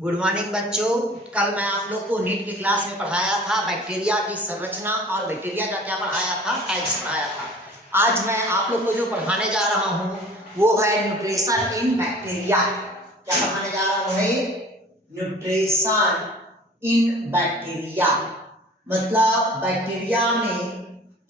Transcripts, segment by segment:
Good morning बच्चों। कल मैं आप लोग को नीट की क्लास में पढ़ाया था बैक्टीरिया की संरचना और बैक्टीरिया का क्या पढ़ाया था, टाइप्स पढ़ाया था। आज मैं आप लोग को जो पढ़ाने जा रहा हूँ वो है न्यूट्रिशन इन बैक्टीरिया। क्या पढ़ाने जा रहा हूँ भाई? न्यूट्रिशन इन बैक्टीरिया, मतलब बैक्टीरिया में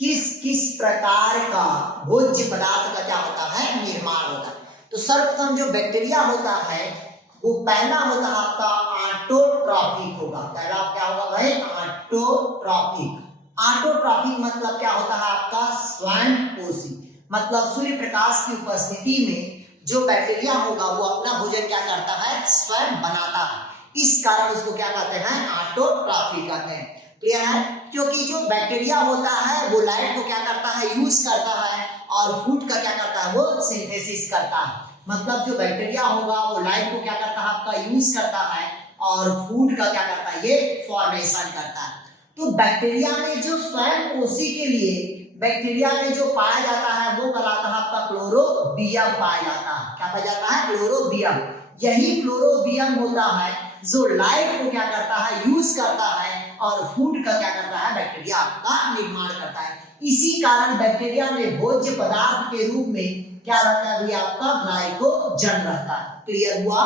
किस किस प्रकार का भोज्य पदार्थ का क्या होता है, निर्माण होता है। तो सर्वप्रथम जो बैक्टीरिया होता है वो पहला होता है आपका ऑटोट्रॉपिक होगा। पहला क्या होगा भाई? ऑटोट्रॉपिक। ऑटोट्रॉपिक मतलब क्या होता है आपका? स्वयं पोषी, मतलब सूर्य प्रकाश की उपस्थिति में जो बैक्टीरिया होगा वो अपना भोजन क्या करता है, स्वयं बनाता है। इस कारण उसको क्या कहते हैं? ऑटोट्रॉपिक कहते हैं। क्लियर है? क्योंकि जो बैक्टीरिया होता है वो लाइट को क्या करता है, यूज करता है, और फूड का क्या करता है, वो सिंथेसिस करता है। मतलब जो बैक्टीरिया होगा वो लाइट को क्या करता है, आपका यूज करता है, और फूड का क्या करता है, ये फॉर्मेशन करता है। तो बैक्टीरिया में जो स्वयं पोषी के लिए बैक्टीरिया में जो पाया जाता है वो कहलाता है आपका क्लोरोबियम पाया जाता है। क्या पाया जाता है? क्लोरोबियम। यही क्लोरोबियम होता है जो लाइट को क्या करता है, यूज करता है, और फूड का क्या करता है, बैक्टीरिया का निर्माण करता है। इसी कारण बैक्टीरिया में भोज्य पदार्थ के रूप में क्या रहता है, आपका ग्लाइकोजन रहता है। क्लियर हुआ?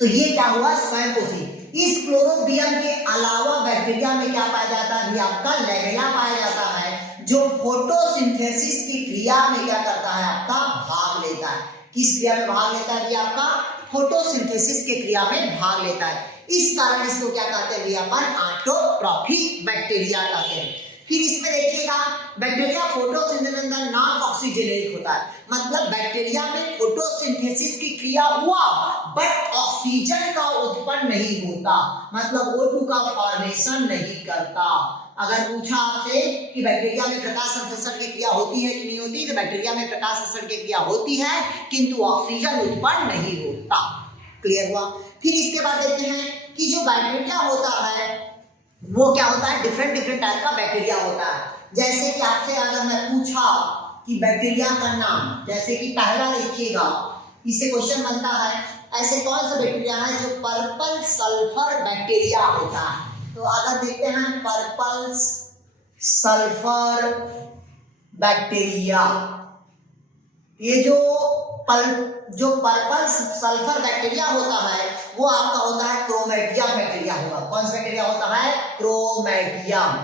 तो ये क्या हुआ? स्वयं पोषी। इस क्लोरोबियम के अलावा बैक्टीरिया में क्या पाया जाता है, आपका लैमेला पाया जाता है, जो फोटोसिंथेसिस की क्रिया में क्या करता है, आपका भाग लेता है। किस क्रिया में भाग लेता है? आपका फोटोसिंथेसिस की क्रिया में भाग लेता है। इस कारण इसको क्या कहते हैं, अपन ऑटोट्रॉपिक बैक्टीरिया कहते हैं। फिर इसमें देखिएगा बैक्टीरिया फोटोसिंथेसिस नॉन ऑक्सीजनेट होता है, मतलब बैक्टीरिया में फोटोसिंथेसिस की क्रिया हुआ बट ऑक्सीजन का उत्पन्न नहीं होता, मतलब O2 का फॉर्मेशन नहीं करता। अगर पूछा आपसे कि बैक्टीरिया में प्रकाश संश्लेषण की क्रिया होती है कि नहीं होती, तो बैक्टीरिया में प्रकाश संश्लेषण की क्रिया होती है किंतु ऑक्सीजन उत्पन्न नहीं होता। क्लियर हुआ? फिर इसके बाद देखते हैं कि जो बैक्टीरिया होता है वो क्या होता है, डिफरेंट टाइप का बैक्टीरिया होता है। जैसे कि आपसे अगर मैं पूछा कि बैक्टीरिया का नाम, जैसे कि पहला लिखिएगा, इससे क्वेश्चन बनता है ऐसे कौन सा बैक्टीरिया है जो पर्पल सल्फर बैक्टीरिया होता है। तो अगर देखते हैं पर्पल सल्फर बैक्टीरिया, ये जो पर्पल सल्फर बैक्टीरिया होता है वो आपका होता है क्रोमेटियम बैक्टीरिया होगा। कौन सा बैक्टीरिया होता है? क्रोमेटियम।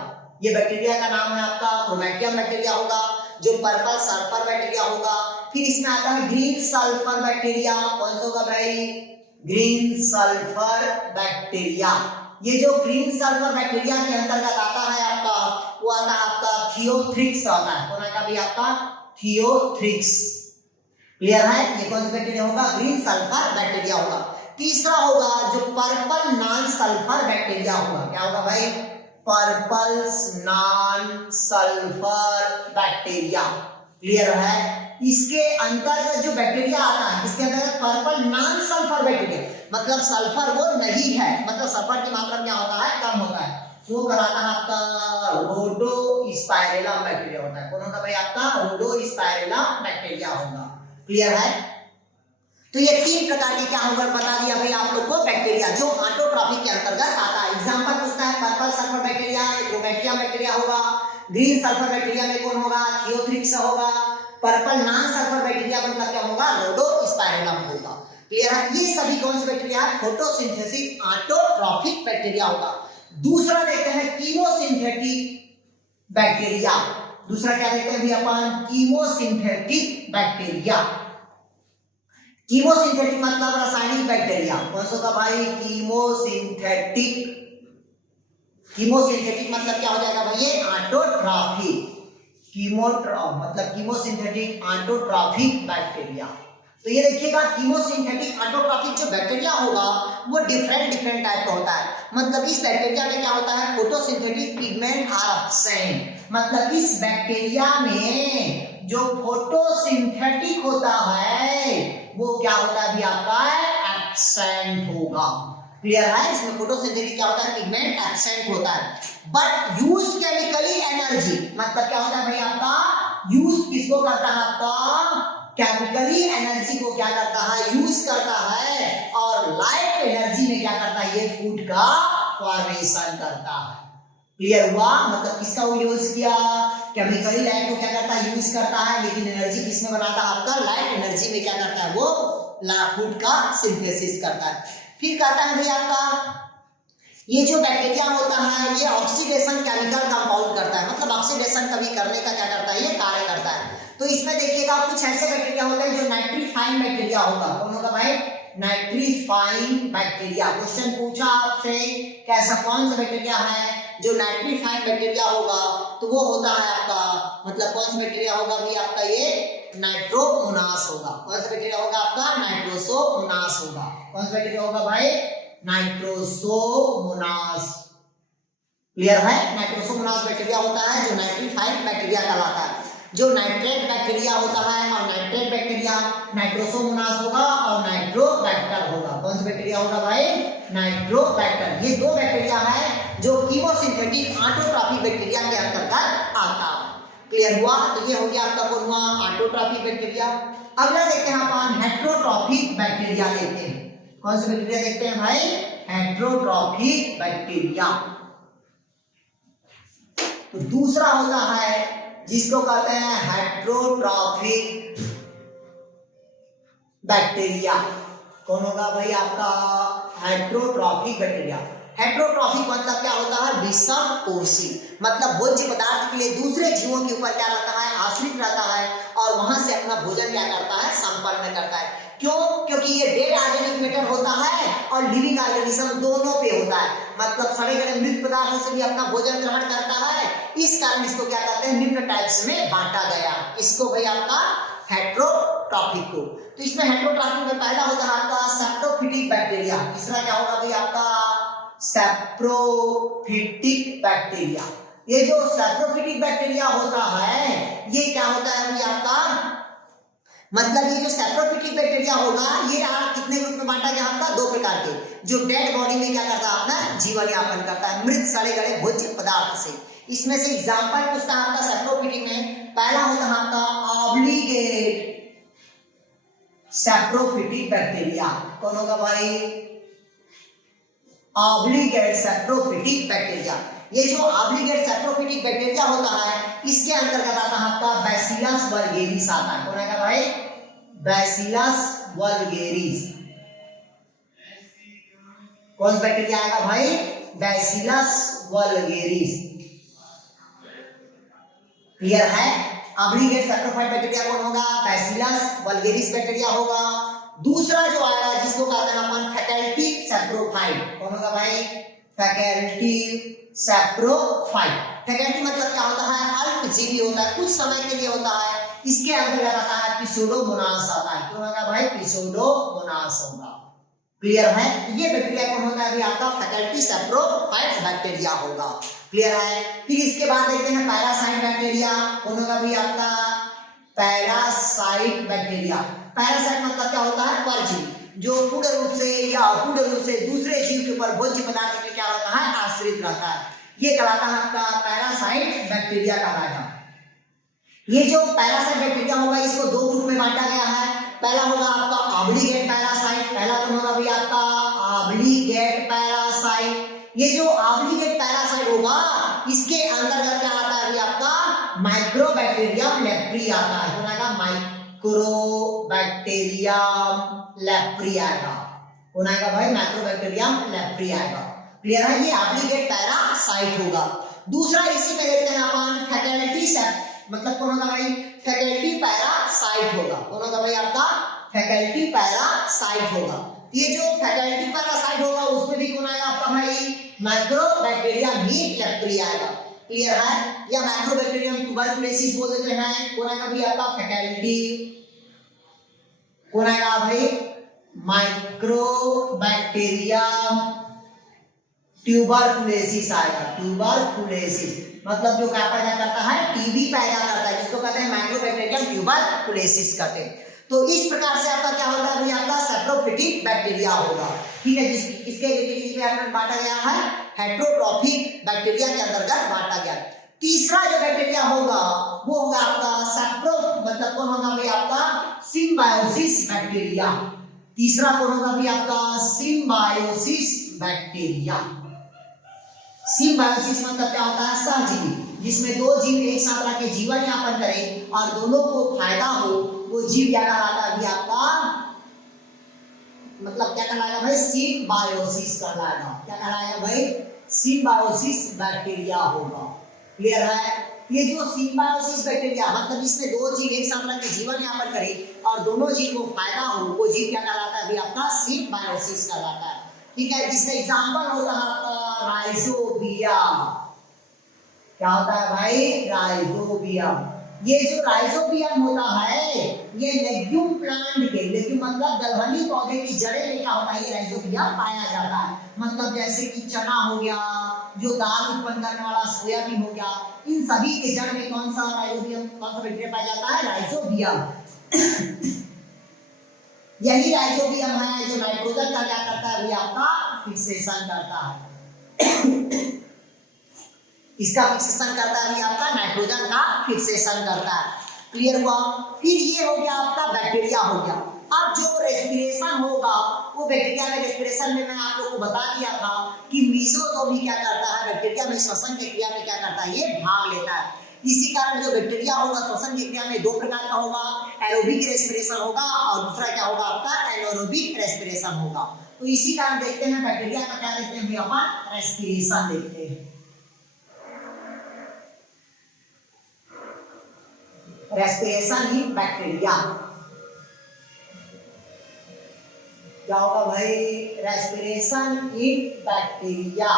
ये बैक्टीरिया का नाम है आपका क्रोमेटियम बैक्टीरिया होगा, जो पर्पल सल्फर बैक्टीरिया होगा। फिर इसमें आता है ग्रीन सल्फर बैक्टीरिया। कौन सा होगा भाई? Green sulphur bacteria. ये जो ग्रीन सल्फर बैक्टीरिया के अंतर्गत आता है आपका, वो आता है आपका थियोथ्रिक्स आता है। कौन आता है आपका? थियोथ्रिक्स। क्लियर है? ये कौन सा बैक्टीरिया होगा? ग्रीन सल्फर बैक्टीरिया होगा। तीसरा होगा जो पर्पल नॉन सल्फर बैक्टीरिया होगा। क्या होगा भाई? Purple non sulphur bacteria. Clear है? इसके अंतर्गत जो बैक्टीरिया आता है, इसके अंतर्गत पर्पल नॉन सल्फर बैक्टीरिया, मतलब सल्फर वो नहीं है, मतलब सल्फर की मात्रा क्या होता है, कम होता है, वो कहलाता है आपका रोडोस्पाइरेलम बैक्टीरिया होता है। कौन होगा भाई? आपका रोडोस्पाइरेलम बैक्टीरिया होगा। क्लियर है? तो ये तीन प्रकार के क्या होगा बता दिया भाई आप लोग को बैक्टीरिया, जो ऑटोट्रॉपिक के अंतर्गत आता है। एग्जांपल पूछता है पर्पल सल्फर बैक्टीरिया, क्रोमेटियम बैक्टीरिया होगा। ग्रीन सल्फर बैक्टीरिया में कौन होगा? थियोथ्रिक्स होगा। पर्पल नॉन सल्फर बैक्टीरिया मतलब क्या होगा? रोडोस्पाइरेलम होगा। क्लियर है? ये सभी कौन से बैक्टीरिया है? फोटोसिंथेसिस ऑटोट्रॉपिक बैक्टीरिया होगा। दूसरा देखते हैं कीमोसिंथेटिक बैक्टीरिया। दूसरा क्या देखते हैं भी अपन? Chemosynthetic bacteria. कीमोसिंथेटिक मतलब रासायनिक बैक्टीरिया। कौन सा भाई? कीमोसिंथेटिक। कीमोसिंथेटिक मतलब क्या हो जाएगा भाई? ये ऑटोट्रॉपिक। मतलब कीमोसिंथेटिक ऑटोट्रॉपिक बैक्टीरिया। तो ये देखिएगा कीमोसिंथेटिक ऑटोट्रॉपिक जो बैक्टीरिया होगा वो डिफरेंट टाइप का होता है। मतलब इस बैक्टीरिया में क्या होता है? फोटोसिंथेटिक पिगमेंट आर एब्सेंट, मतलब इस बैक्टीरिया में जो फोटोसिंथेटिक होता है वो क्या होता है भी आपका? एब्सेंट होगा। क्लियर है? इसमें फोटोसिंथेटिक क्या होता है? पिगमेंट एब्सेंट होता है। बट यूज केमिकली एनर्जी, मतलब क्या होता है भाई आपका? यूज किसको करता है? आपका केमिकली एनर्जी को क्या करता है? यूज करता है, और लाइट एनर्जी हेल्दी फूड का फॉर्मेशन करता है। क्लियर हुआ? मतलब किसका यूज किया, केमिकली लाइट को क्या करता है, यूज करता है, लेकिन एनर्जी किसमें बनाता है, आपका लाइट एनर्जी में क्या करता है, वो फूड का सिंथेसिस करता है। फिर कहता है भाई आपका ये जो बैक्टीरिया होता है ये ऑक्सीडेशन केमिकल कंपाउंड करता है, मतलब ऑक्सीडेशन कभी करने का क्या करता है, ये कार्य करता है। तो इसमें देखिएगा कुछ ऐसे बैक्टीरिया होते हैं जो नाइट्रीफाइन बैक्टीरिया होगा। कौन होगा भाई, नाइट्रीफाइन बैक्टीरिया। क्वेश्चन पूछा आपसे कैसा कौन सा बैक्टीरिया है जो नाइट्रीफाइन बैक्टीरिया होगा, तो वो होता है आपका, मतलब कौन सा बैक्टीरिया होगा भाई आपका, ये नाइट्रोमोनास होगा। कौन सा बैक्टीरिया होगा आपका, नाइट्रोसोमोनास होगा। कौन सा बैक्टीरिया होगा भाई, नाइट्रोसोमोनास। क्लियर है? नाइट्रोसोमोनास बैक्टीरिया होता है जो नाइट्रीफाइन बैक्टीरिया कहलाता है। जो नाइट्रेट बैक्टीरिया होता है और नाइट्रेट बैक्टीरिया, नाइट्रोसोमोनास होगा और नाइट्रोबैक्टर होगा। कौन सा बैक्टीरिया होगा भाई, नाइट्रोबैक्टर। ये दो बैक्टीरिया है जो कीमोसिंथेटिक ऑटोट्रॉफिक बैक्टीरिया के अंतर्गत आता है। क्लियर हुआ? तो ये हो गया आपका कौन हुआ, ऑटोट्रॉफिक बैक्टीरिया। अगला देखते हैं अपन हेट्रोट्रॉफिक बैक्टीरिया देखते हैं। कौन सा बैक्टीरिया देखते हैं भाई, हेट्रोट्रॉफिक बैक्टीरिया। तो दूसरा होता है जिसको कहते हैं हेट्रोट्रॉफिक बैक्टीरिया। कौन होगा भाई आपका, हेट्रोट्रॉफिक बैक्टीरिया। हेट्रोट्रॉफिक मतलब क्या होता है, विषम कोशी, मतलब भोज्य पदार्थ के लिए दूसरे जीवों के ऊपर क्या रहता है, आश्रित रहता है और वहां से अपना भोजन क्या करता है, संपन्न करता है। क्यों? क्योंकि ये डेड ऑर्गेनिक मैटर होता है और लिविंग ऑर्गेनिज्म दोनों पे होता है, मतलब सड़े गले मृत पदार्थों से भी अपना भोजन ग्रहण करता है। इस कारण इसको क्या कहते हैं, निम्न टाइप्स में बांटा गया। इसको भाई आपका हेट्रोट्रॉफिक को। तो इसमें हेट्रोट्रॉफिक में पहला होता है आपका सैप्रोफिटिक बैक्टीरिया। तीसरा क्या होगा भाई आपका, सैप्रोफिटिक बैक्टीरिया। ये जो सैप्रोफिटिक बैक्टीरिया होता है ये क्या होता है भाई आपका, मतलब ये जो सैप्रोफिटिक बैक्टीरिया होगा ये कितने रूप में बांटा गया आपका, दो प्रकार के, जो डेड बॉडी में क्या करता है, अपना जीवन यापन करता है मृत सड़े गले भोज्य पदार्थ से। इसमें से एग्जांपल पूछता है आपका सैप्रोफिटिक में, पहला होता है आपका ऑब्लिगेट सैप्रोफिटिक बैक्टीरिया। कौन होगा भाई, ऑब्लिगेट सैप्रोफिटिक बैक्टीरिया। ये जो ऑब्लिगेट सैप्रोफिटिक बैक्टीरिया होता है इसके अंतर्गत आता है आपका बैसिलस वल्गेरिस आता है। कौन है भाई, बैसिलस वल्गेरिस। कौन सा बैक्टीरिया आएगा भाई, बैसिलस वल्गेरिस। क्लियर है? ऑब्लिगेट सैप्रोफाइट बैक्टीरिया कौन होगा, बैसिलस वल्गेरिस बैक्टीरिया होगा। दूसरा जो आया जिसको कहते हैं अपन फैकल्टी सैप्रोफाइट। कौन होगा भाई, फैकल्टी सैप्रोफाइट। फैकल्टी मतलब क्या होता है, अल्पजीवी होता है, कुछ समय के लिए होता है। इसके अंतर्गत आता है पिसोडोमोनास आता है। कौन होगा भाई, पिसोडोमोनास होगा। क्लियर है? ये बैक्टीरिया कौन होता है भाई आपका, फैकल्टी सैप्रोफाइट बैक्टीरिया होगा। क्लियर है? फिर इसके बाद देखते हैं पैरासाइट बैक्टीरिया। कौन होगा भाई आपका, पैरासाइट बैक्टीरिया। पैरासाइट मतलब क्या होता है, परजीवी, जो पूर्ण रूप से या अपूर्ण रूप से दूसरे जीव के ऊपर भोज्य पदार्थ के क्या होता है, आश्रित रहता है। ये कहलाता है आपका पैरासाइट बैक्टीरिया कहलाता है। ये जो पैरासाइट बैक्टीरिया होगा इसको दो ग्रुप में बांटा गया है। पहला होगा आपका ऑब्लिगेट पैरासाइट। पहला तो होगा भाई आपका ऑब्लिगेट पैरासाइट। ये जो ऑब्लिगेट पैरासाइट होगा इसके अंतर्गत क्या आता है भाई आपका, माइक्रोबैक्टीरियम लेप्री आता है। कौन आएगा, माइक्रोबैक्टीरियम लेप्री आएगा। कौन आएगा भाई, माइक्रोबैक्टीरियम लेप्री आएगा। क्लियर है? ये ऑब्लिगेट पैरासाइट होगा। दूसरा इसी में देखते हैं अपन फैकल्टी मतलब कौन होगा भाई, फैकल्टी पैरासाइट होगा। कौन होगा भाई आपका, फैकल्टी पैरासाइट होगा। ये जो फैकल्टी पैरासाइट होगा उसमें भी कौन आएगा आपका भाई, माइक्रोबैक्टीरियम ही लेप्री आएगा। क्लियर है? या माइक्रोबैक्टीरियम ट्यूबरकुलोसिस बोल देते हैं। कौन आएगा भाई आपका, फैकल्टी, कौन आएगा भाई, माइक्रोबैक्टीरियम ट्यूबरकुलोसिस आएगा। ट्यूबरकुलोसिस मतलब जो क्या पैदा करता है, टीबी पैदा करता है, जिसको कहते हैं माइक्रोबैक्टीरियम ट्यूबरकुलोसिस कहते हैं। तो इस प्रकार से आपका क्या होता है भाई आपका सैप्रोफिटिक बैक्टीरिया होगा। ठीक है, इसके में बांटा गया है, हेट्रोट्रॉफिक बैक्टीरिया के अंतर्गत बांटा गया। तीसरा जो बैक्टीरिया होगा वो होगा आपका सैप्रो मतलब कौन होगा भाई आपका, सिम्बायोसिस बैक्टीरिया। तीसरा कौन होगा भी आपका सिम्बायोसिस बैक्टीरिया। सिम्बायोसिस मतलब क्या होता है, सहजीवी, जिसमें दो जीव एक साथ रह के जीवन यापन करें और दोनों को फायदा हो, वो जीव क्या कहलाता है आपका, मतलब क्या कहलाएगा भाई, सिम्बायोसिस कहलाएगा। क्या कहलाएगा भाई, सिम्बायोसिस बैक्टीरिया होगा। क्लियर है। ये जो सिम्बायोसिस बैक्टीरिया मतलब जिसमें दो जीव एक साथ रह के जीवन यापन करें और दोनों जीव को फायदा हो, वो जीव क्या कहलाता है, आपका सिम्बायोसिस कहलाता है। ठीक है। जिसका एग्जांपल होता है आपका राइजोबियम। क्या होता है भाई, राइजोबियम। ये जो राइजोबियम होता है ये लेग्यूम प्लांट के, लेग्यूम मतलब दलहनी पौधे की जड़ें में क्या होता है, ये राइजोबियम पाया जाता है। मतलब जैसे कि चना हो गया, जो दाल उत्पन्न करने वाला सोयाबीन हो गया, इन सभी के जड़ में कौन सा राइजोबियम, कौन सा बैक्टीरिया पाया जाता है, राइजोबियम। यही राइजोबियम है जो नाइट्रोजन का क्या करता है, आपका फिक्सेशन करता है। इसका फिक्सेशन करता है आपका, नाइट्रोजन का फिक्सेशन करता है। क्लियर हुआ। फिर ये हो गया आपका बैक्टीरिया हो गया। अब जो रेस्पिरेशन होगा वो बैक्टीरिया में, रेस्पिरेशन में मैं आप लोग को बता दिया था कि मीजोजोमी क्या करता है, बैक्टीरिया में श्वसन की क्रिया में क्या करता है, ये भाग लेता है। इसी कारण जो बैक्टीरिया होगा श्वसन की क्रिया में दो प्रकार का होगा, एरोबिक रेस्पिरेशन होगा और दूसरा क्या होगा आपका, एनारोबिक रेस्पिरेशन होगा। तो इसी कारण देखते हैं बैक्टीरिया का क्या देखते हैं अपन, रेस्पिरेशन देखते हैं। रेस्पिरेशन इन बैक्टीरिया क्या होगा भाई, रेस्पिरेशन इन बैक्टीरिया।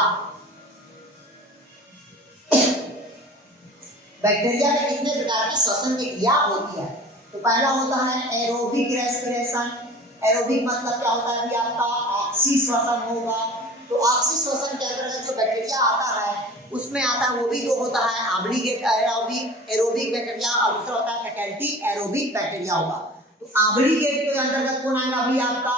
बैक्टीरिया में कितने प्रकार की श्वसन की क्रिया होती है। तो पहला होता है एरोबिक रेस्पिरेशन। एरोबिक मतलब क्या होता है, आपका ऑक्सी श्वसन होगा। तो ऑक्सी श्वसन के अंतर्गत जो बैक्टीरिया आता है उसमें आता है, वो भी दो होता है, ऑब्लिगेट एरोबिक बैक्टीरिया और दूसरा होता है फैकल्टी एरोबिक बैक्टीरिया होगा। तो ऑब्लिगेट के अंतर्गत कौन आएगा अभी आपका,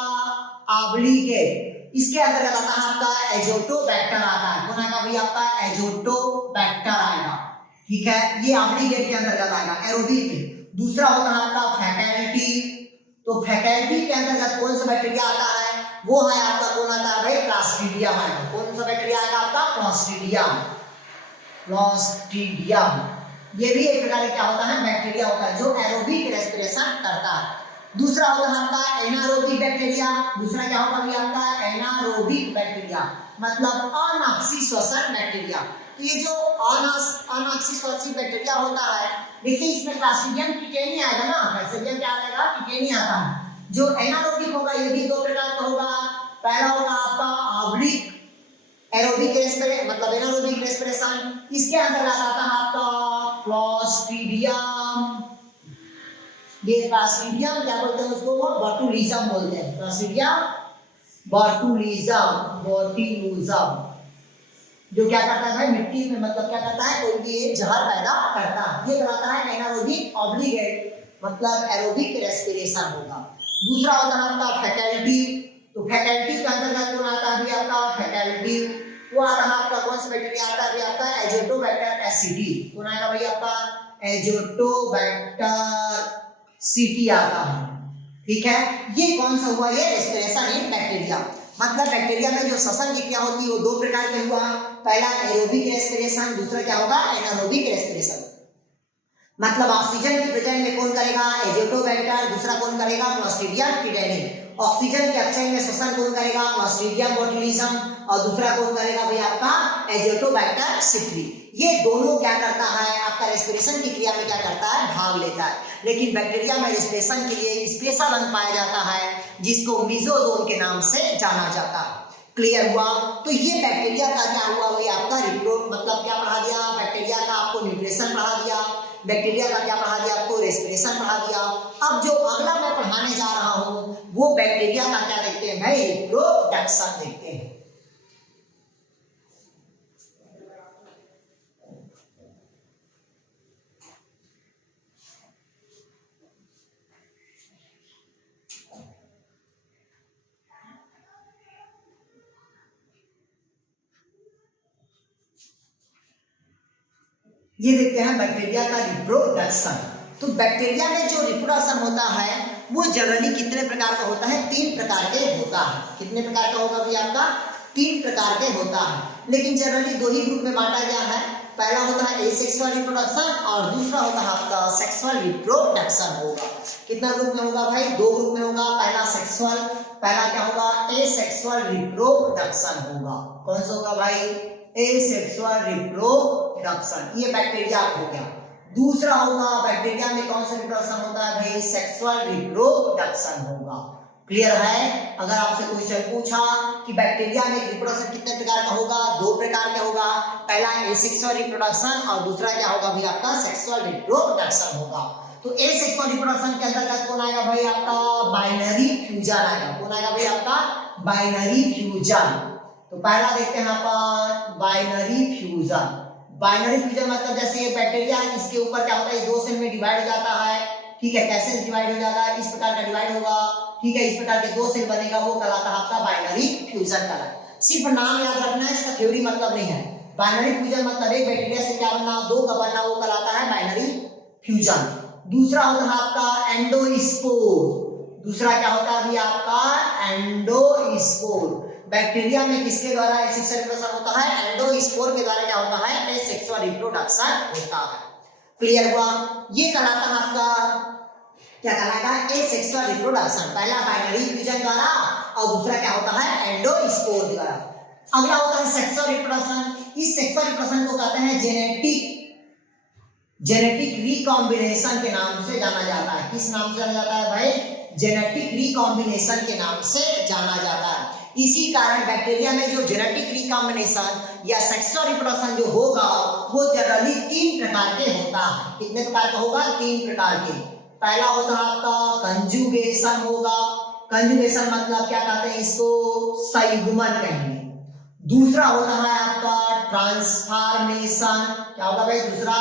ऑब्लिगेट। इसके अंतर्गत आता है आपका एजोटोबैक्टर आता है। कौन आएगा अभी आपका, एजोटोबैक्टर आएगा। ठीक है, ये ऑब्लिगेट के अंतर्गत आएगा एरोबिक में। दूसरा होता है आपका फैकल्टी। तो फैकल्टी के अंतर्गत कौन सा बैक्टीरिया आता है, वो है आपका कौन आता है भाई, क्लास्ट्रीडियम आएगा। कौन सा बैक्टीरिया आएगा आपका, क्लास्ट्रीडियम। क्लास्ट्रीडियम ये भी एक प्रकार का क्या होता है, बैक्टीरिया होता है जो एरोबिक रेस्पिरेशन करता है। दूसरा होता है आपका एनारोबिक बैक्टीरिया। दूसरा क्या होगा भी आपका, एनारोबिक बैक्टीरिया मतलब अनऑक्सी श्वसन बैक्टीरिया। तो ये जो अनऑक्सी श्वसन बैक्टीरिया होता है, देखिए इसमें क्लास्ट्रीडियम कीटोन नहीं आएगा ना, क्लास्ट्रीडियम क्या आएगा, कीटोन नहीं आता है। जो एनारोबिक होगा ये भी दो प्रकार का होगा। पहला होगा आपका ऑब्लिक एरोबिक रेस्पिरेशन मतलब एनारोबिक रेस्पिरेशन। इसके अंतर्गत आता है आपका क्लास्ट्रीडियम। ये क्लास्ट्रीडियम क्या बोलते हैं उसको, बोटुलिज्म बोलते हैं। क्लास्ट्रीडियम बोटुलिज्म जो क्या करता है भाई, मिट्टी में मतलब क्या करता है, कोई भी एक जहर पैदा करता है। ये कराता है एनारोबिक ऑब्लिगेट मतलब एरोबिक रेस्पिरेशन होगा। दूसरा होता है आपका फैकल्टी। तो फैकल्टी के अंतर्गत कौन आता है आपका, फैकल्टी वो आता है आपका, कौन सा बैक्टीरिया आता है आपका, एजोटोबैक्टर एसिडी। कौन आएगा भाई आपका, एजोटोबैक्टर सीटी आता है। ठीक है, ये कौन सा हुआ, ये रेस्पिरेशन इन बैक्टीरिया। मतलब बैक्टीरिया में जो श्वसन की क्रिया होती है वो दो प्रकार के हुआ। पहला एरोबिक रेस्पिरेशन, दूसरा क्या होगा, एनारोबिक रेस्पिरेशन। मतलब ऑक्सीजन की प्रेजेंस में कौन करेगा, एजोटोबैक्टर। दूसरा कौन करेगा, क्लास्ट्रीडियम कीटोन। ऑक्सीजन के अब्सेंस में श्वसन कौन करेगा, क्लास्ट्रीडियम बोटुलिज्म। और दूसरा कौन करेगा भाई आपका, एजोटोबैक्टर सीटी। ये दोनों क्या करता है, आपका रेस्पिरेशन की क्रिया में क्या करता है, भाग लेता है। लेकिन बैक्टीरिया में रेस्पिरेशन के लिए स्पेशल अंग पाया जाता है जिसको मीजोजोम के नाम से जाना जाता है। क्लियर हुआ। तो ये बैक्टीरिया का क्या हुआ भाई आपका, मतलब क्या पढ़ा दिया, बैक्टीरिया का आपको न्यूट्रिशन पढ़ा दिया, बैक्टीरिया का क्या पढ़ा दिया आपको, रेस्पिरेशन पढ़ा दिया। अब जो अगला मैं पढ़ाने जा रहा हूं वो बैक्टीरिया का क्या देखते हैं भाई, रिप्रोडक्शन देखते हैं। ये देखते हैं बैक्टीरिया का रिप्रोडक्शन। तो बैक्टीरिया में जो रिप्रोडक्शन होता है वो जनरली कितने प्रकार का होता है? 3 प्रकार के होता है। कितने प्रकार का होगा भाई आपका? 3 प्रकार के होता है, लेकिन जनरली 2 ही ग्रुप में बांटा गया है। पहला होता है एसेक्सुअल रिप्रोडक्शन और दूसरा होता है आपका सेक्सुअल रिप्रोडक्शन होगा। कितना ग्रुप में होगा भाई? 2 ग्रुप में होगा। पहला क्या होगा? एसेक्सुअल रिप्रोडक्शन होगा। कौन सा होगा भाई? एसेक्सुअल रिप्रोडक्शन, ये बैक्टीरिया हो गया। दूसरा होगा बैक्टीरिया में कौन सा रिप्रोडक्शन होता है भाई? सेक्सुअल रिप्रोडक्शन होगा। क्लियर है? अगर आपसे क्वेश्चन पूछा कि बैक्टीरिया में रिप्रोडक्शन कितने प्रकार का होगा? 2 प्रकार का होगा। पहला एसेक्सुअल रिप्रोडक्शन और दूसरा क्या होगा भाई आपका? सेक्सुअल रिप्रोडक्शन होगा। तो एसेक्सुअल रिप्रोडक्शन के अंतर्गत कौन आएगा भाई आपका? बाइनरी फ्यूजन आएगा। कौन आएगा भाई आपका? Binary fusion. तो पहला देखते हैं अपन बाइनरी फ्यूजन। बाइनरी फ्यूजन मतलब जैसे ये बैक्टीरिया है, इसके ऊपर क्या होता है? 2 सेल में डिवाइड हो जाता है। ठीक है, कैसे डिवाइड हो जाएगा? इस प्रकार का डिवाइड होगा। ठीक है, इस प्रकार के 2 सेल बनेगा, वो कहलाता है आपका बाइनरी फ्यूजन कहलाता। सिर्फ नाम याद रखना है, इसका थ्योरी मतलब नहीं है। बाइनरी फ्यूजन मतलब एक बैक्टीरिया से क्या बनना? 2 का बनना, वो कहलाता है बाइनरी फ्यूजन। दूसरा होता है आपका एंडोस्पोर। दूसरा क्या होता है अभी आपका? एंडोस्पोर। बैक्टीरिया में किसके द्वारा एसेक्सुअल रिप्रोडक्शन होता है? एंडोस्पोर के द्वारा क्या होता है? एसेक्सुअल रिप्रोडक्शन होता है। क्लियर हुआ? ये कहलाता है आपका, क्या कहलाएगा? Asexual reproduction. पहला बाइनरी फ्यूजन द्वारा और दूसरा क्या होता है? एंडोस्पोर द्वारा। अगला होता है सेक्सुअल रिप्रोडक्शन। इस सेक्सुअल रिप्रोडक्शन को कहते हैं जेनेटिक रिकॉम्बिनेशन के नाम से जाना जाता है। किस नाम से जाना जाता है भाई? जेनेटिक रिकॉम्बिनेशन के नाम से जाना जाता है। इसी कारण बैक्टीरिया में जो जेनेटिक रिकॉम्बिनेशन या सेक्सुअल रिप्रोडक्शन जो होगा वो जनरली 3 प्रकार के होता है। कितने प्रकार का होगा? 3 प्रकार के। पहला होता है आपका कंजुगेशन होगा। कंजुगेशन मतलब क्या कहते हैं इसको? संयुग्मन कहेंगे। दूसरा होता है आपका ट्रांसफॉर्मेशन। क्या होगा भाई? दूसरा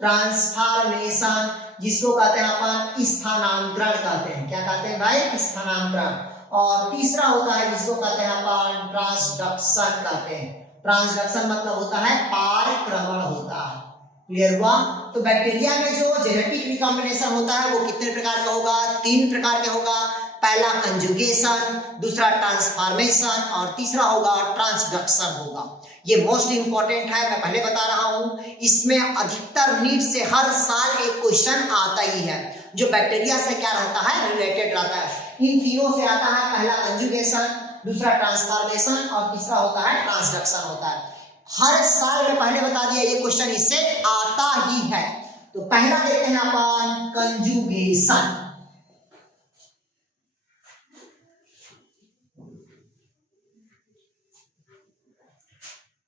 ट्रांसफॉर्मेशन, जिसको कहते हैं अपन स्थानांतरण कहते हैं। क्या कहते हैं भाई? स्थानांतरण। और तीसरा होता है जिसको कहते हैं अपन ट्रांसडक्शन कहते हैं। ट्रांसडक्शन मतलब होता है पारक्रमण होता है। क्लियर हुआ? तो बैक्टीरिया में जो जेनेटिक रिकॉम्बिनेशन होता है वो कितने प्रकार का होगा? 3 प्रकार का होगा। पहला कंजुगेशन, दूसरा ट्रांसफॉर्मेशन और तीसरा होगा ट्रांसडक्शन होगा। ये मोस्ट इंपॉर्टेंट है, मैं पहले बता रहा हूं। इसमें अधिकतर नीट से हर साल एक क्वेश्चन आता ही है जो बैक्टीरिया से क्या रहता है? रिलेटेड रहता है। इन तीनों से आता है। पहला कंजुगेशन, दूसरा ट्रांसफॉर्मेशन और तीसरा होता है ट्रांसडक्शन होता है। हर साल में पहले बता दिया ये क्वेश्चन इससे आता ही है। तो पहला देखते हैं अपन कंजुगेशन।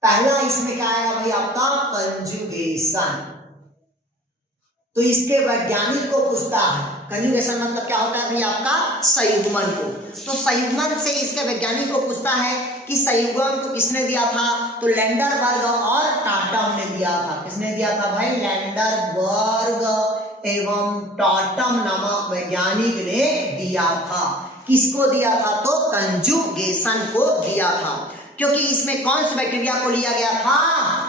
पहला इसमें क्या आएगा भाई आपका? कंजुगेशन। तो इसके वैज्ञानिक को पूछता है कंजुगेशन मतलब क्या होता है भाई आपका? संयुग्मन को। तो संयुग्मन से इसके वैज्ञानिक को पूछता है कि संयुग्मन को किसने दिया था? तो लैंडरबर्ग और टॉटम ने दिया था। किसने दिया था भाई? लैंडरबर्ग एवं टॉटम नामक वैज्ञानिक ने दिया था। किसको दिया था? तो कंजुगेशन को दिया था। क्योंकि इसमें कौन से बैक्टीरिया को लिया गया था?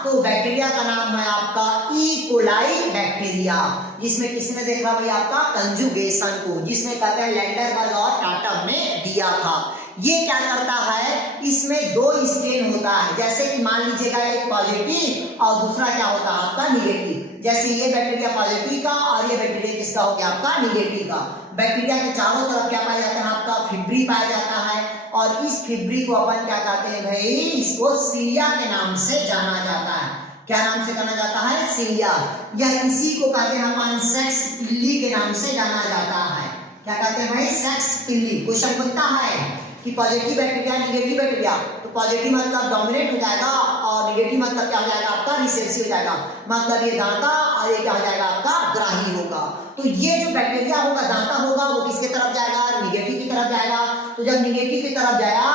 तो बैक्टीरिया का नाम है आपका ई कोलाई बैक्टीरिया, जिसमें किसने देखा भाई आपका? कंजुगेशन को, जिसमें कहते हैं लैंडरबर्ग और टॉटम ने दिया था। ये क्या करता है? इसमें 2 स्ट्रेन होता है। जैसे कि मान लीजिएगा एक पॉजिटिव और दूसरा क्या होता है आपका? निगेटिव। जैसे ये बैक्टीरिया पॉजिटिव का और ये बैक्टीरिया किसका हो गया आपका? निगेटिव का। बैक्टीरिया के चारों तरफ क्या पाया जाता है आपका? फिब्री पाया जाता है और इस फिब्री को अपन क्या कहते हैं भाई? इसको सीलिया के नाम से जाना जाता है। क्या नाम से जाना जाता है? सीलिया। या इसी को कहते हैं अपन सेक्स पिल्ली के नाम से जाना जाता है। क्या कहते हैं भाई? सेक्स पिल्ली। क्वेश्चन बनता है कि पॉजिटिव बैक्टीरिया निगेटिव बैक्टीरिया, तो पॉजिटिव मतलब डोमिनेट हो जाएगा और निगेटिव मतलब क्या हो जाएगा आपका? रिसेसिव हो जाएगा। मतलब ये दाता और ये क्या हो जाएगा आपका? ग्राही होगा। तो ये जो बैक्टीरिया होगा दाता होगा वो किसके तरफ जाएगा? निगेटिव की तरफ जाएगा। तो जब निगेटिव की तरफ जाया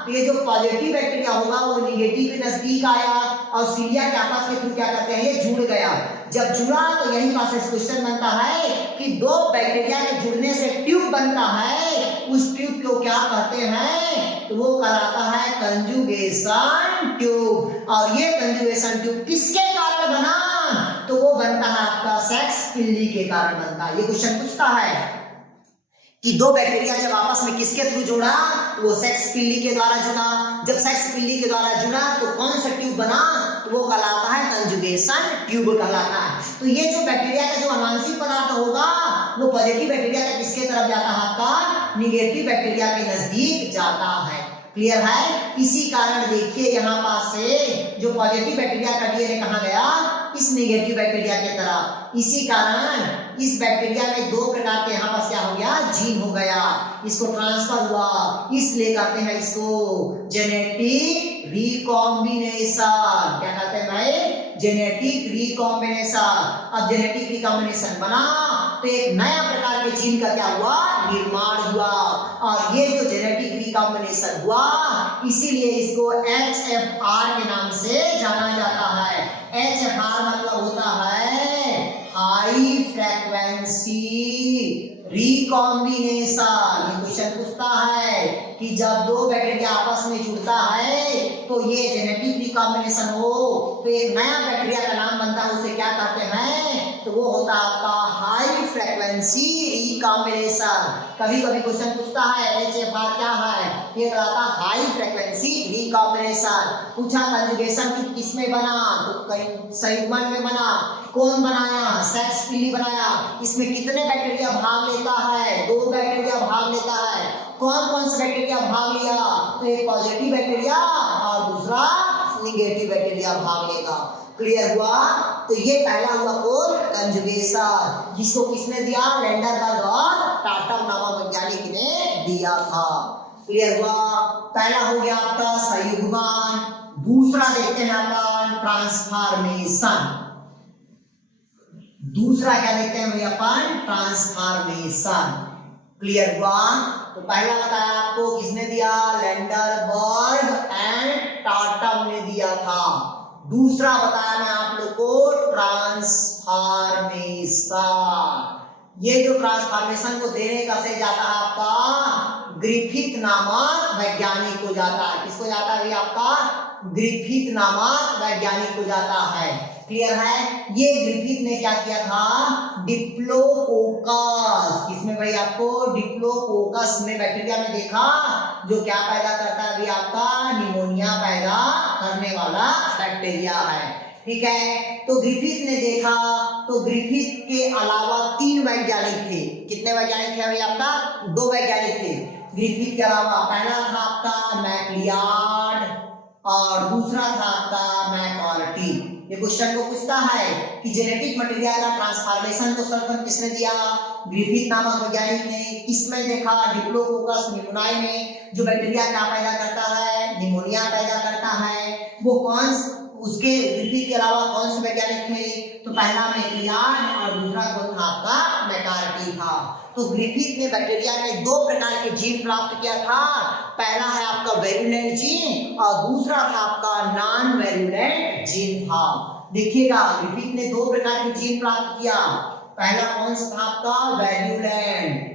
तो ये जो पॉजिटिव बैक्टीरिया होगा वो निगेटिव के नजदीक आया और सीलिया के आपस के थ्रू क्या करते हैं? ये जुड़ गया। जब जुड़ा तो यही पास क्वेश्चन बनता है कि 2 बैक्टीरिया के जुड़ने से ट्यूब बनता है। उस ट्यूब को क्या कहते हैं? तो वो कहलाता है कंजुगेशन ट्यूब। और ये कंजुगेशन ट्यूब किसके कारण बना? तो वो बनता है आपका सेक्स पिल्ली के कारण बनता है। ये क्वेश्चन पूछता है कि दो बैक्टीरिया जब आपस में किसके थ्रू जुड़ा, तो वो सेक्स पिल्ली के द्वारा जुड़ा। जब सेक्स पिल्ली के द्वारा जुड़ा तो कौन सा ट्यूब बना, तो वो कहलाता है कंजुगेशन ट्यूब कहलाता है। तो ये जो बैक्टीरिया का जो अनुवांशिक पदार्थ होगा वो पॉजिटिव बैक्टीरिया का किसके तरफ जाता है, आपका निगेटिव बैक्टीरिया के नजदीक जाता है। क्लियर है। इसी कारण देखिए यहाँ पास से जो पॉजिटिव बैक्टीरिया का डीएनए कहाँ गया, इस निगेटिव बैक्टीरिया की तरफ। इसी कारण इस बैक्टीरिया में दो प्रकार के यहाँ पास क्या हो गया, जीन हो गया, इसको ट्रांसफर हुआ, इसलिए कहते हैं इसको जेनेटिक रिकॉम्बिनेशन। क्या कहते हैं भाई, जेनेटिक रिकॉम्बिनेशन। अब जेनेटिक रिकॉम्बिनेशन बना तो एक नया प्रकार के जीन का क्या हुआ, निर्माण हुआ। और ये जो जेनेटिक रिकॉम्बिनेशन हुआ इसीलिए इसको HFR के नाम से जाना जाता है। HFR मतलब होता है हाई फ्रीक्वेंसी रिकॉम्बिनेशन। ये क्वेश्चन पूछता है कि जब दो बैक्टीरिया आपस में जुड़ता है तो ये जेनेटिक रिकॉम्बिनेशन हो तो एक नया बैक्टीरिया का नाम बनता है, उसे क्या कहते हैं, तो वो होता है आपका हाई फ्रीक्वेंसी रिकॉम्बिनेशन। कभी कभी क्वेश्चन पूछता है HFR क्या है, ये कहता है हाई फ्रीक्वेंसी रिकॉम्बिनेशन। पूछा कंजुगेशन किसमें बना, तो कहीं संयुग्मन में बना। कौन बनाया, सेक्स पिल्ली बनाया। इसमें कितने बैक्टीरिया भाग लेता है, दो बैक्टीरिया भाग लेता है। कौन कौन से बैक्टीरिया भाग लिया, तो एक पॉजिटिव बैक्टीरिया और दूसरा निगेटिव बैक्टीरिया भाग लेगा। क्लियर हुआ। तो ये पहला हुआ कौन, कंजुगेशन, जिसको किसने दिया, लैंडरबर्ग और टाटम नामक वैज्ञानिक ने दिया था। क्लियर हुआ। पहला हो गया आपका संयुग्मन। दूसरा देखते हैं अपन ट्रांसफॉर्मेशन। दूसरा क्या देखते हैं भैया अपन, ट्रांसफॉर्मेशन। क्लियर हुआ। तो पहला बताया आपको किसने दिया, लैंडरबर्ग एंड टाटम ने दिया था। दूसरा बताया मैं आप लोग को ट्रांसफॉर्मेशन। ये जो ट्रांसफॉर्मेशन को देने का श्रेय जाता है आपका ग्रिफिथ नामक वैज्ञानिक को जाता है। किसको जाता है भैया, आपका ग्रिफिथ नामक वैज्ञानिक को जाता है। क्लियर है। ये ग्रिफिथ ने क्या किया था, डिप्लोकोकस, किसमें भाई आपको, डिप्लोकोकस में बैक्टीरिया में देखा जो क्या पैदा करता है, अभी आपका निमोनिया पैदा करने वाला बैक्टीरिया है। ठीक है। तो ग्रिफिथ ने देखा, तो ग्रिफिथ के अलावा तीन वैज्ञानिक थे। कितने वैज्ञानिक थे भाई, आपका दो वैज्ञानिक थे ग्रिफिथ के अलावा। पहला था आपका मैकलियार्ड और दूसरा था आपका मैककार्टी। ये क्वेश्चन को पूछता है कि जेनेटिक मटेरियल का ट्रांसफॉर्मेशन को सर्वप्रथम किसने दिया, ग्रिफिथ नामक वैज्ञानिक ने। किसमें देखा, डिप्लोकोकस निमोनियाई में, जो बैक्टीरिया क्या पैदा करता है, निमोनिया पैदा करता है। वो कौन, उसके ग्रिफिथ के अलावा कौन से वैज्ञानिक थे, तो पहला मैकलियार्ड और दूसरा कौन था, आपका मैककार्टी था। तो ग्रिफिथ ने बैक्टीरिया में दो प्रकार के जीन प्राप्त किया था। पहला है आपका वेरुलेंट जीन और दूसरा था आपका नॉन वेरुलेंट जीन था। देखिएगा ग्रिफिथ ने दो प्रकार के जीन प्राप्त किया। पहला कौन सा था आपका, वेरुलेंट।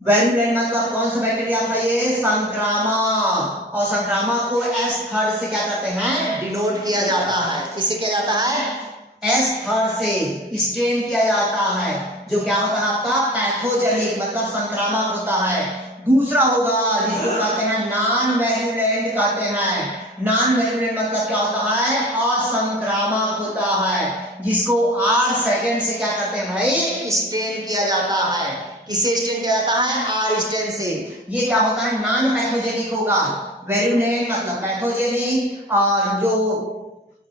वेरुलेंट मतलब कौन सा बैक्टीरिया था, ये संक्रामक। और संक्रामक को S3 से क्या करते हैं, डिनोट किया जाता है। किससे किया जाता है, S3 से स्टेन किया जाता है, जो क्या होता है आपका पैथोजेनिक मतलब संक्रामक होता है। दूसरा होगा जिसको कहते हैं नॉन वेरुलेंट कहते हैं। नॉन वेरुलेंट मतलब क्या होता है, असंक्रामक होता है, जिसको 8 सेकेंड से क्या करते हैं भाई, स्टेन किया जाता है। किससे स्टेन किया जाता है, R स्टेन से। ये क्या होता है, नॉन पैथोजेनिक होगा। वेरुलेंट मतलब पैथोजेनिक और जो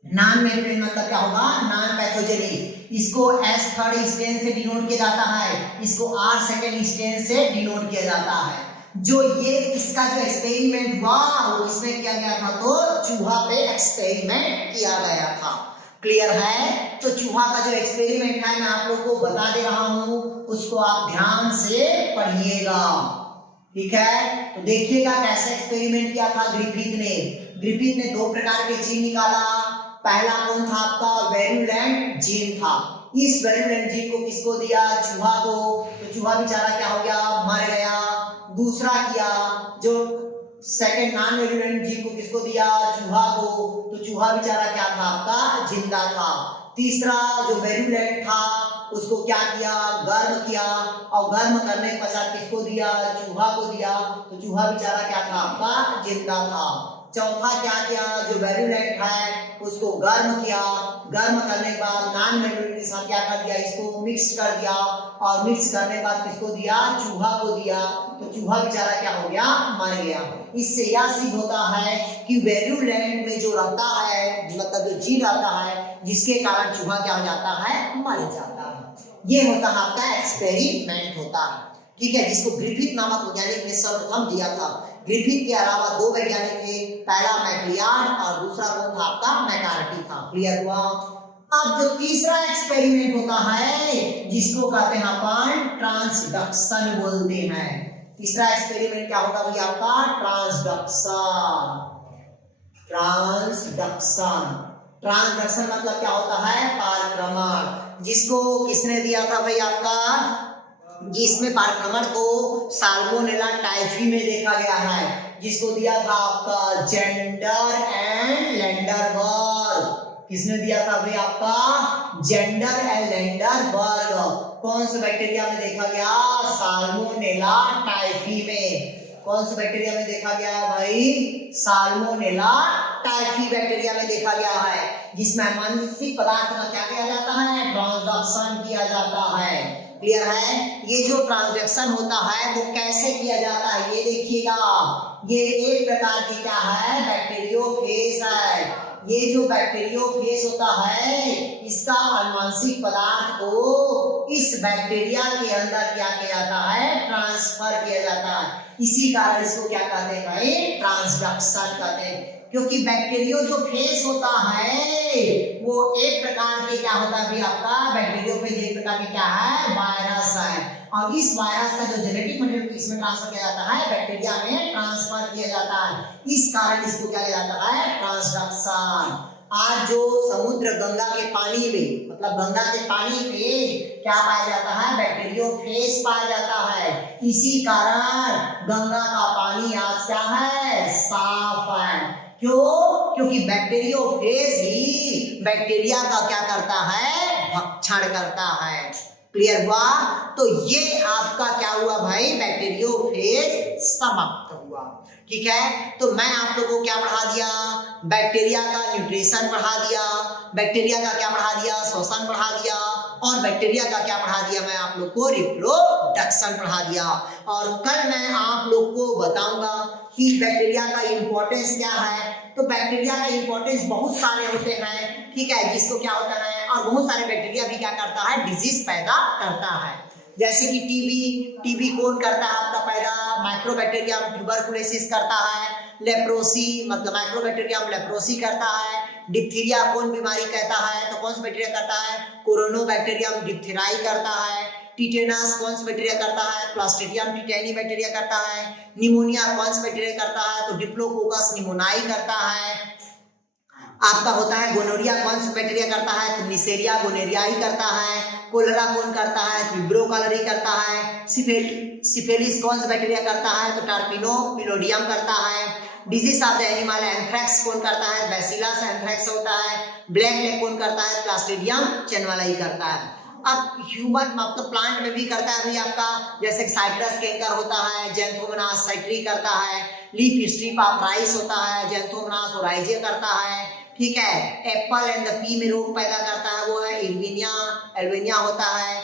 नॉन वेरुलेंट मतलब क्या होगा, नॉन पैथोजेनिक। इसको S3 स्टेन से डिनोट किया जाता है, इसको 8 सेकेंड स्टेन से डिनोट किया जाता है। जो ये इसका जो एक्सपेरिमेंट हुआ वो इसमें किया गया था, तो चूहा पे एक्सपेरिमेंट किया गया था। क्लियर है। तो चूहा का जो एक्सपेरिमेंट है मैं आप लोग को बता दे रहा हूं, उसको आप ध्यान से पढ़िएगा। ठीक है। तो देखिएगा कैसे एक्सपेरिमेंट किया था ग्रिफिथ ने। ग्रिफिथ ने दो प्रकार के जीन निकाला। पहला कौन था आपका, वेरुलेंट जीन था। इस वेरुलेंट जीन को किसको दिया, चूहा को। तो चूहा बेचारा क्या हो गया, मर गया। दूसरा किया जो सेकंड नॉन वेरुलेंट जीन को किसको दिया, चूहा को। तो चूहा बेचारा क्या था आपका, जिंदा था। तीसरा जो वेरुलेंट था उसको क्या किया, गर्म किया, और गर्म करने के पश्चात किसको दिया, चूहा को दिया। तो चूहा बेचारा क्या था, आपका जिंदा था। चौथा क्या किया, जो वेरुलेंट है उसको गर्म किया, गर्म करने के बाद नॉन वेरुलेंट के साथ क्या कर दिया, इसको मिक्स कर दिया, और मिक्स करने के बाद किसको दिया, चूहा को दिया। तो चूहा बेचारा क्या हो गया, मर गया। इससे यह सिद्ध होता है कि वेरुलेंट में जो रहता है, मतलब जो जीव रहता है, जिसके कारण चूहा क्या हो जाता है, मर जाता है। ये होता है आपका एक्सपेरिमेंट होता है, ठीक है, जिसको ग्रिफिथ नामक वैज्ञानिक ने सर्वप्रथम दिया था। ग्रिफिथ के अलावा दो वैज्ञानिक थे, पहला मैक्लियार्ड और दूसरा कौन था, आपका मैकार्टी था। क्लियर हुआ। अब जो तीसरा एक्सपेरिमेंट होता है, जिसको कहते हैं अपन ट्रांसडक्शन बोलते हैं। तीसरा एक्सपेरिमेंट क्या होगा भाई, आपका ट्रांसडक्शन। ट्रांसडक्शन, ट्रांसडक्शन मतलब क्या होता है, पारक्रमण। जिसको किसने दिया था भाई, आपका जिसमें पारक्रमण को साल्मोनेला टाइफी में देखा गया है, जिसको दिया था आपका जेंडर एंड लैंडरबर्ग। किसने दिया था भाई, आपका जेंडर एंड लैंडरबर्ग। कौन से बैक्टीरिया में देखा गया, साल्मोनेला टाइफी में। कौन से बैक्टीरिया में देखा गया है भाई, साल्मोनेला टाइफी बैक्टीरिया में देखा गया है, जिसमें अनुवांशिक पदार्थ का क्या किया जाता है, ट्रांसडक्शन किया जाता है। क्लियर है। ये जो ट्रांसडक्शन होता है वो कैसे किया जाता है, ये देखिएगा। ये एक प्रकार की क्या है, बैक्टीरियोफेज है। ये जो बैक्टीरियोफेज होता है, इसका अनुवांशिक पदार्थ को इस बैक्टीरिया के अंदर क्या किया जाता है, ट्रांसफर किया जाता है। इसी कारण इसको क्या कहते हैं भाई, ट्रांसडक्शन कहते हैं। क्योंकि बैक्टीरियो जो फेज होता है वो एक प्रकार के क्या होता है भाई, आपका बैक्टीरियोफेज एक प्रकार के क्या है, वायरस है। और इस वायरस का जो जेनेटिक मटेरियल इसमें ट्रांसफर किया जाता है, बैक्टीरिया में ट्रांसफर किया जाता है। इस कारण इसको क्या किया जाता है, ट्रांसडक्शन। आज जो समुद्र गंगा के पानी में, मतलब गंगा के पानी में क्या पाया जाता है, बैक्टीरियोफेज पाया जाता है। इसी कारण गंगा का पानी आज क्या है, साफ है। क्यों? क्योंकि बैक्टीरियोफेज ही बैक्टीरिया का क्या करता है, भक्षण करता है। क्लियर हुआ। तो ये आपका क्या हुआ भाई, बैक्टीरियोफेज समाप्त हुआ। ठीक है, तो मैं आप लोगों को क्या पढ़ा दिया, बैक्टीरिया का न्यूट्रिशन पढ़ा दिया, बैक्टीरिया का क्या पढ़ा दिया, श्वसन पढ़ा दिया, और बैक्टीरिया का क्या पढ़ा दिया, मैं आप लोग को रिप्रोडक्शन पढ़ा दिया। और कल मैं आप लोग को बताऊंगा कि बैक्टीरिया का इंपॉर्टेंस क्या है। तो बैक्टीरिया का इंपॉर्टेंस बहुत सारे होते हैं, ठीक है, जिसको क्या होता है, और बहुत सारे बैक्टीरिया भी क्या करता है, डिजीज पैदा करता है। जैसे कि टीबी कौन करता है आपका पैदा, माइक्रोबैक्टीरियम ट्यूबरकुलोसिस करता है। लेप्रोसी मतलब माइक्रोबैक्टीरियम लेप्रोसी करता है। डिप्थीरिया कौन बीमारी कहता है, तो कौन सा बैक्टीरिया करता है, कोरोनोबैक्टीरियम डिप्थेराई करता है। टिटेनस कौन सा बैक्टीरिया करता है, क्लॉस्ट्रिडियम टिटेनी बैक्टीरिया करता है। निमोनिया कौन सा बैक्टीरिया करता है, तो डिप्लोकोकस निमोनाई करता है। आपका होता है गोनोरिया कौन सा बैक्टीरिया करता है, तो निसेरिया गोनेरियाई करता है। कोलेरा कौन करता है, विब्रो कॉलरी करता है। सिफिलिस कौन सा बैक्टीरिया करता है, तो टार्पिनोपिलोडियम करता है। Disease of the animal anthrax कौन करता है, बैसिलस एंथ्रेक्स होता है। ब्लैक लेग कौन करता है, क्लॉस्ट्रिडियम चैनवालाई करता है। अब ह्यूमन मतलब प्लांट में भी करता है भाई आपका, जैसे साइट्रस कैंकर होता है, जेंथोमोनास साइट्री करता है। लीफ स्ट्रिप ऑफ राइस होता है, जेंथोमोनास ओराइजे करता है। ठीक है, एप्पल एंड द पी में रोग पैदा करता है, वो है एल्वेनिया होता है।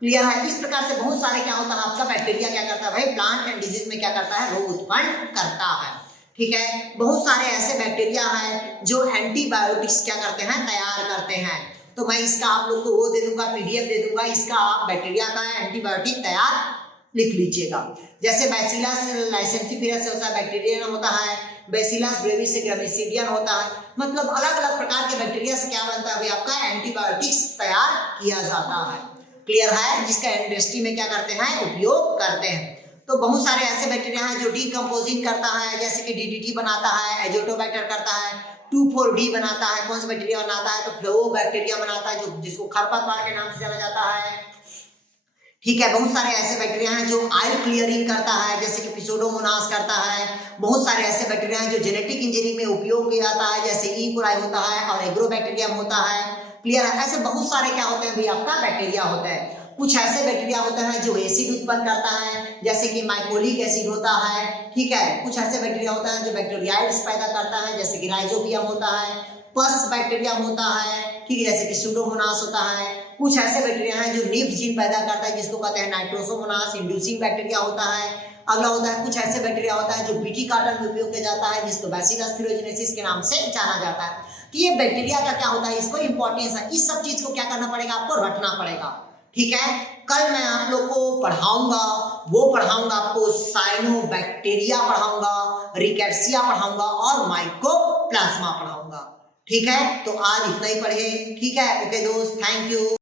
क्लियर है। इस प्रकार से बहुत सारे क्या होता है आपका बैक्टीरिया क्या करता है भाई, प्लांट एंड डिजीज में क्या करता है, रोग उत्पन्न करता है। ठीक है, बहुत सारे ऐसे बैक्टीरिया हैं जो एंटीबायोटिक्स क्या करते हैं, तैयार करते हैं। तो मैं इसका आप लोग को वो दे दूंगा, पीडीएफ दे दूंगा, इसका आप बैक्टीरिया का एंटीबायोटिक तैयार लिख लीजिएगा। जैसे बैसिलस लाइसेंसिफेरस से होता है, बैक्टीरियम होता है। बैसिलस ब्रेविस से ग्रामिसीडियम होता है। मतलब अलग अलग प्रकार के बैक्टीरिया से क्या बनता है भाई आपका, एंटीबायोटिक्स तैयार किया जाता है। क्लियर है, जिसका इंडस्ट्री में क्या करते हैं, उपयोग करते हैं। तो बहुत सारे ऐसे बैक्टीरिया हैं जो डीकंपोजिंग करता है, जैसे कि डीडीटी बनाता है, एजोटोबैक्टर करता है, 2,4-D बनाता है। कौन सा बैक्टीरिया बनाता है, तो फ्लोबैक्टीरिया बनाता है, जो जिसको खरपतवार के नाम से जाना जाता है। ठीक है, बहुत सारे ऐसे बैक्टीरिया हैं जो आयल क्लियरिंग करता है, जैसे कि पिसोडोमोनास करता है। बहुत सारे ऐसे बैक्टीरिया हैं जो जेनेटिक इंजीनियरिंग में उपयोग किया जाता है, जैसे ई कोलाई होता है और एग्रोबैक्टीरियम होता है। क्लियर है। ऐसे बहुत सारे क्या होते हैं भाई आपका बैक्टीरिया होता है। कुछ ऐसे बैक्टीरिया होते हैं जो एसिड उत्पन्न करता है, जैसे कि माइकोलिक एसिड होता है, ठीक है। कुछ ऐसे बैक्टीरिया होता है जो बैक्टीरियाइड्स पैदा करता है, जैसे कि राइजोबियम होता है, पस बैक्टीरियम होता है, ठीक है, जैसे कि सूडोमोनास होता है। कुछ ऐसे बैक्टीरिया हैं जो निफ जीन पैदा करता है, जिसको कहते हैं नाइट्रोसोमोनास इंड्यूसिंग बैक्टीरिया होता है। अगला होता है कुछ ऐसे बैक्टीरिया होता है जो बीटी कार्टन में उपयोग किया जाता है, जिसको बैसिलस थ्यूरोजेनेसिस के नाम से जाना जाता है। तो ये बैक्टीरिया का क्या होता है, इसको इंपॉर्टेंस है। इस सब चीज को क्या करना पड़ेगा, आपको रटना पड़ेगा, ठीक है। कल मैं आप लोग को पढ़ाऊंगा, वो पढ़ाऊंगा आपको साइनोबैक्टीरिया पढ़ाऊंगा, रिकेट्सिया पढ़ाऊंगा और माइकोप्लाज्मा पढ़ाऊंगा, ठीक है। तो आज इतना ही पढ़े, ठीक है। ओके दोस्त, थैंक यू।